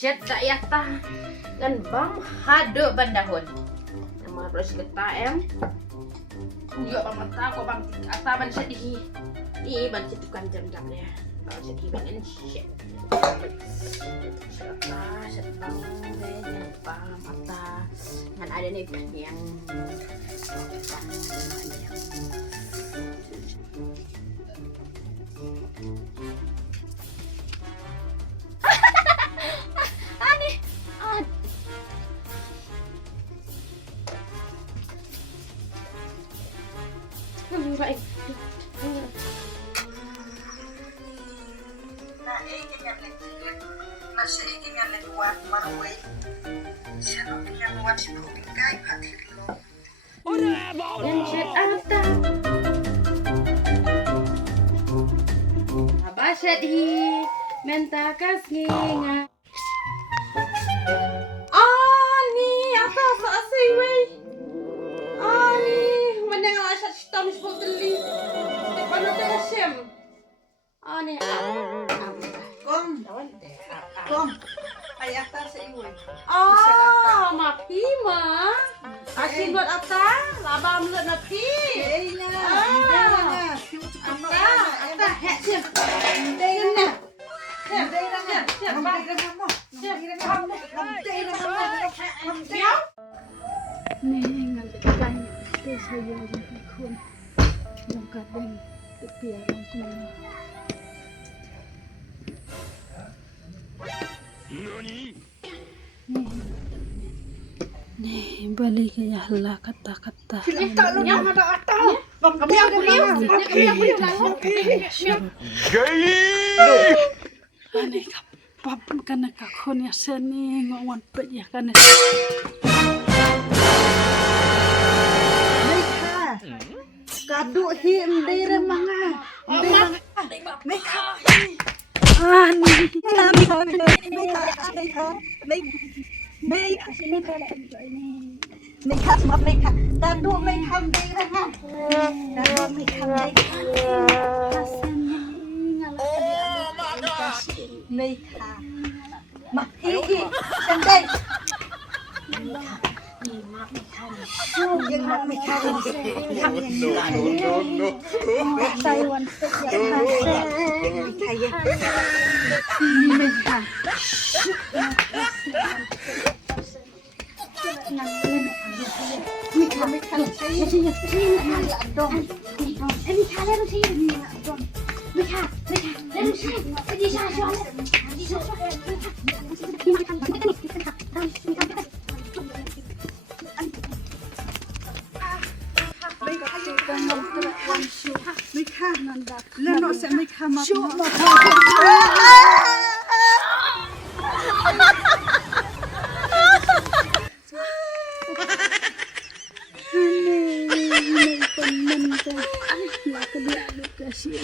syet tak yata ngan bam hado bandahon. Nama terus kita Yo pamata ko bang ata ban syet di ban syet kan jam-jam ya. Kalau syet ban syet. Syet bang mata ngan ada nih yang Masih ingin yang lewat marway. Siapa yang lewat si bukti kai hati lo. yang syet ata. Abah syet hi menta kasnginga. Ani, apa sih weh? Ani, mana yang asal kita misbol teli? Di mana tengah sem? Ani, Kom, ayah atas ibu. Ah, mapi mah. Asin buat apa? Laba mulut napi. Apa? Hek sem. Nih, balik ya lah kata-kata. Kalau yang ada atau, kami aku lihat. Aneh kapap kana kakon ya seni ngawan pe ya kana. Kadu him dere manga. Kasih.